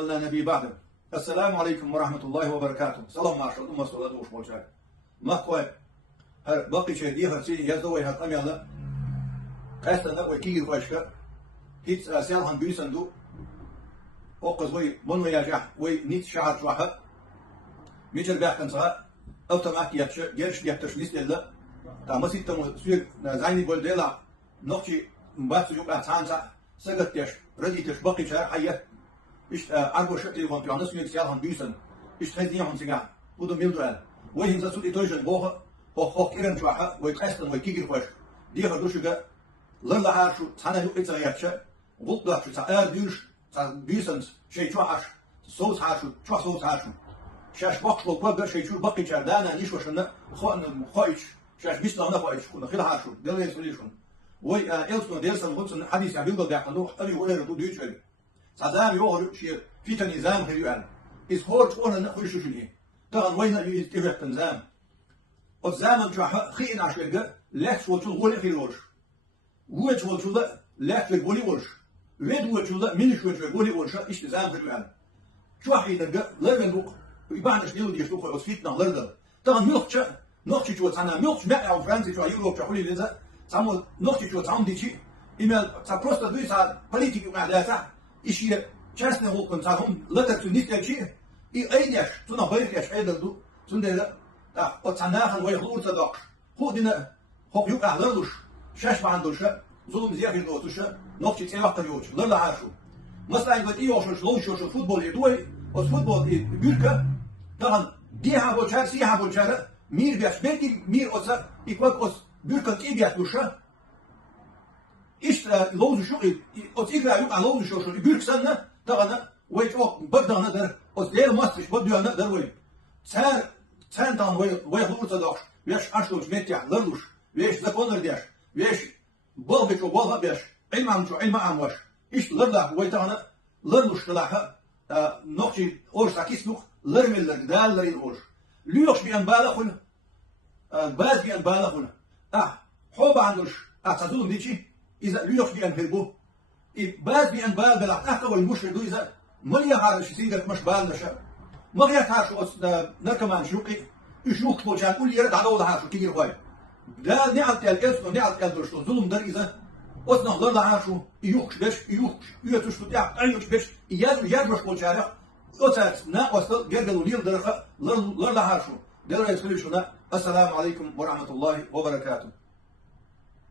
نبي بعد. السلام عليكم ورحمة الله وبركاته. سلام معشر الأمة صلاة وشمولشاك. ما قوي. هر باقي شيء دي هرسي يزوي هتأمي الله. قاستنا وكيل واشكا. هيت سيال هم بيسندو. أوقز وي من وياجح وي نيت شعر شوحة. ميجر بيحكن صها. أو تماك يتش جرش يتش ليست الله. تامسي تمو سوير زيني بولدلا. نقشي مبات سجوك أحسانسا. سجت يش ردي تش باقي شهر حيات. Ich arbeite von Johannes mit Jahren Büßen. Ich trete nicht und singe. Oder Milduel. Wo ich hinter zu die deutschen Woche, hoch irgendwann, wo ich erst einmal kicken wollte. Die hat durchgegangen. Lörder hast du, Zahne du jetzt reagiert. Wutblach, durch, Büßen, Scheichwasch, so hast du, so hast du. Schach Boxlo, Quaber, Scheichu, Bucket, Jardana, nicht was schon, Hoich, Schach bist noch Hoich, und viel hast du, der ist schon. Wo ich Elson, der ist ein Hudson, Hadis, ja, Bilder, der kann noch, alle Wochen, du Deutsch. صدام يوهر شيء في تنظام هيوان إذ هو تقول نخوي شو شنيه طبعا وين يتفق تنظام الزمان جوا خين عشان لا شو تقول ولا في الورش هو تقول لا في البولي ورش وين هو تقول من شو في البولي ورش إيش نظام هيوان شو حين لا يندوق يبان شنو دي يشوفه وسفيتنا لرد طبعا نقطة شو تانا نقطة ما أو فرنسا شو يوروب شو حولي لذا سامو نقطة شو تام دي شيء إما تبروست دوي سا بوليتيك معداتها إشي частный волкон сагом летать у них такие и эйдешь ту на байкеш эйдерду тунде да от санахан вой хлурца док ходина хоб юк ахлалуш шаш бандуша зулум зиахи дотуша ногчи цевахтар юч лерла хашу مثلا قد إيه وش لوش وش فوتبول يدوي وفوتبول بيركا طبعا دي هابول شار سي هابول شار مير بيش بيتي مير أوسا يكوك أوس بيركا كي بيشوشا إيش لوز شو أوس إقرأ يوم على لوز شو بيرك سنة طبعا ويش أو بدنا ندر أوس دير ماستش بدنا ندر وين سان دان وي هلوز داش ويش أشلوش ميتيا لرلوش ويش زكونر ديش ويش بالبيش وبالها بيش علم عم شو علم عم وش إيش لرلا وي طبعا لرلوش طلعها نقطي أورس أكيسمخ لرمي لردال لرين أورس ليوش بيان بالخون باز بيان بالخون حب عندوش أتزول ديشي إذا ليوش بيان هربو باز بيان بال بلا أحكا والمشر دو إذا مليا هذا سيدك مش بال نشا مغيا تاشو نركمان شوقي يشوق بوجان كل يرد على وضع شو كير هواي دا نعت الكلس ونعت الكلس ظلم در إذا أصلا لرد عاشو يوكش بش يوتش بتاع أيوش بش يجرش بوجان أصلا نا أصلا جرجلوا ليل درخة لرد عاشو در يسوي شنا. السلام عليكم ورحمة الله وبركاته.